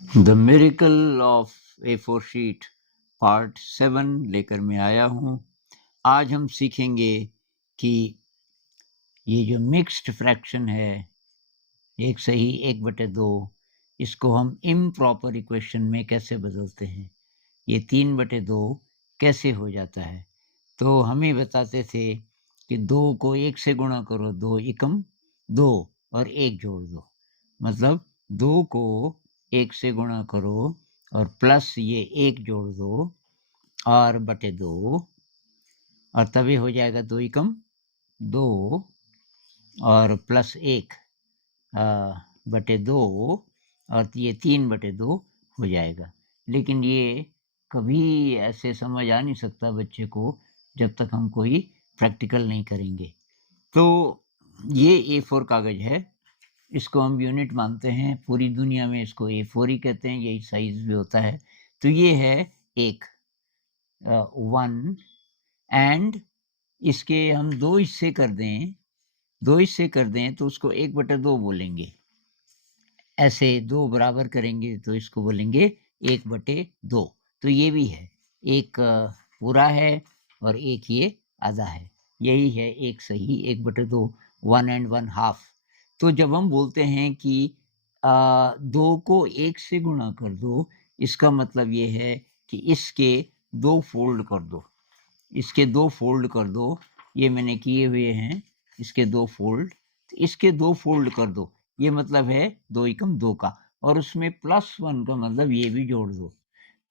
The miracle of A4 sheet part 7 लेकर मैं आया हूँ। आज हम सीखेंगे कि ये जो मिक्स्ड फ्रैक्शन है, एक सही 1/2, इसको हम इम्प्रॉपर इक्वेशन में कैसे बदलते हैं। ये 3/2 कैसे हो जाता है। तो हम ही बताते थे कि 2 को 1 से गुणा करो, 2 एकम 2 और 1 जोड़ दो। मतलब 2 को 1 से गुणा करो और प्लस ये 1 जोड़ दो r/2 और तभी हो जाएगा 2 एकम 2 और प्लस 1 बटे 2 और ये 3/2 हो जाएगा। लेकिन ये कभी ऐसे समझ आ नहीं सकता बच्चे को जब तक हम कोई प्रैक्टिकल नहीं करेंगे। तो ये A4 कागज़ है, इसको हम यूनिट मानते हैं। पूरी दुनिया में इसको A4 ही कहते हैं, यही साइज़ भी होता है। तो ये है 1 1 एंड इसके हम 2 हिस्से कर दें तो उसको 1/2 बोलेंगे। ऐसे 2 बराबर करेंगे तो इसको बोलेंगे 1/2। तो ये भी है, एक पूरा है और एक ये आधा है। यही है एक सही 1/2, 1 एंड 1 हाफ। तो जब हम बोलते हैं कि 2 को 1 से गुणा कर दो, इसका मतलब ये है कि इसके 2 फोल्ड कर दो। इसके 2 फोल्ड कर दो, ये मैंने किए हुए हैं, इसके 2 फोल्ड। इसके 2 फोल्ड कर दो, ये मतलब है 2 एकम 2 का, और उसमें +1 का मतलब ये भी जोड़ दो।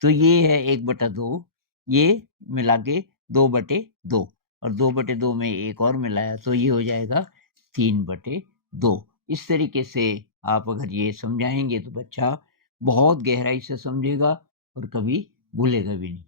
तो ये है 1/2, ये मिला के 2/2 और 2/2 में एक और मिलाया तो ये हो जाएगा 3/2। इस तरीके से आप अगर ये समझाएँगे तो बच्चा बहुत गहराई से समझेगा और कभी भूलेगा भी नहीं।